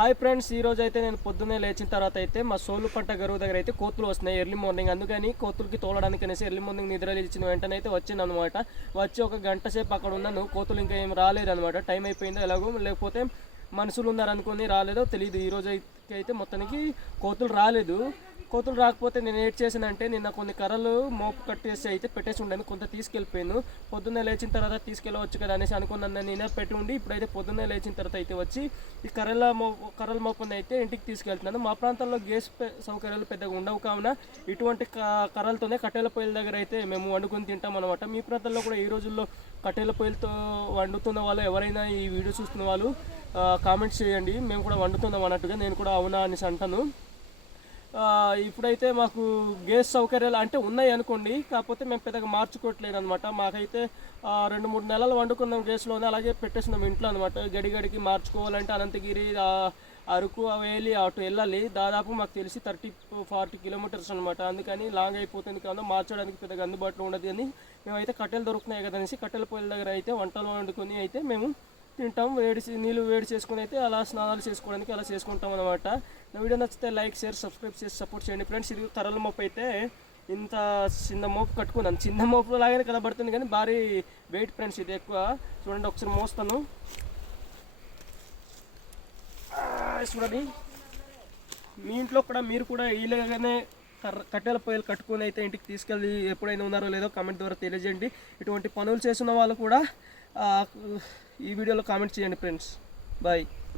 Hi friends, ఈ రోజు అయితే నేను పొద్దున్నే లేచిన తర్వాత అయితే మా సోలు పంట గరువు దగ్గర అయితే కోతులు వస్తున్నాయి ఎర్లీ మార్నింగ్. అందుకని కోతులకి తోలడానికి అనేసి ఎర్లీ మార్నింగ్ నిద్ర లేచిన వెంటనే అయితే వచ్చింది అనమాట. వచ్చి ఒక గంట సేపు అక్కడ ఉన్నాను. కోతులు ఇంకా ఏం రాలేదనమాట. టైం అయిపోయిందో ఎలాగో, లేకపోతే మనుషులు ఉన్నారనుకుని రాలేదో తెలియదు. ఈ రోజు అయితే మొత్తానికి కోతులు రాలేదు. కోతులు రాకపోతే నేను ఏడ్ చేసానంటే నిన్న కొన్ని కర్రలు మోపు కట్టేసి అయితే పెట్టేసి ఉండను, కొంత తీసుకెళ్ళిపోయాను. పొద్దున్నే లేచిన తర్వాత తీసుకెళ్ళవచ్చు కదా అనేసి అనుకున్నాను. నేనే పెట్టి ఉండి ఇప్పుడైతే పొద్దున్నే లేచిన తర్వాత అయితే వచ్చి ఈ కర్రల మోపుని అయితే ఇంటికి తీసుకెళ్తున్నాను. మా ప్రాంతంలో గ్యాస్ సౌకర్యాలు పెద్దగా ఉండవు కావున ఇటువంటి కర్రలతోనే కట్టెల పొయ్యిల దగ్గర అయితే మేము వండుకొని తింటాం అనమాట. మీ ప్రాంతంలో కూడా ఈ రోజుల్లో కట్టెల పొయ్యిలతో వండుతున్న వాళ్ళు ఎవరైనా ఈ వీడియో చూస్తున్న వాళ్ళు కామెంట్స్ చేయండి. మేము కూడా వండుతున్నాం అన్నట్టుగా. నేను కూడా అవునా అనేసి అంటాను. ఇప్పుడైతే మాకు గ్యాస్ సౌకర్యాలు అంటే ఉన్నాయి అనుకోండి, కాకపోతే మేము పెద్దగా మార్చుకోవట్లేదు అనమాట. మాకైతే 2-3 నెలలు వండుకున్నాం గ్యాస్లోనే, అలాగే పెట్టేస్తున్నాం ఇంట్లో అనమాట. గడిగడికి మార్చుకోవాలంటే అనంతగిరి, అరకు వేలి అటు వెళ్ళాలి. దాదాపు మాకు తెలిసి 30-40 కిలోమీటర్స్ అనమాట. అందుకని లాంగ్ అయిపోతుంది కావున మార్చడానికి పెద్దగా అందుబాటులో ఉండదు. అని మేమైతే కట్టెలు దొరుకుతున్నాయి కదా అనేసి కట్టెల పొయ్యిల దగ్గర అయితే వంటలు వండుకొని అయితే మేము తింటాం. నీళ్ళు వేడి చేసుకుని అయితే అలా స్నానాలు చేసుకోవడానికి అలా చేసుకుంటాం అనమాట. నా వీడియో నచ్చితే లైక్, షేర్, సబ్స్క్రైబ్ చేసి సపోర్ట్ చేయండి ఫ్రెండ్స్. ఇది కర్రల మోపు అయితే ఇంత చిన్న మోపు కట్టుకున్నాను. చిన్న మోపు లాగానే కనబడుతుంది కానీ భారీ వెయిట్ ఫ్రెండ్స్. ఇది ఎక్కువ చూడండి, ఒకసారి మోస్తాను చూడండి. మీ ఇంట్లో కూడా మీరు కూడా ఇలాగానే కట్టెల పొయ్యిలు కట్టుకొని అయితే ఇంటికి తీసుకెళ్ళి ఎప్పుడైనా ఉన్నారో లేదో కామెంట్ ద్వారా తెలియజేయండి. ఇటువంటి పనులు చేస్తున్న వాళ్ళు కూడా ఈ వీడియోలో కామెంట్ చేయండి ఫ్రెండ్స్. బాయ్.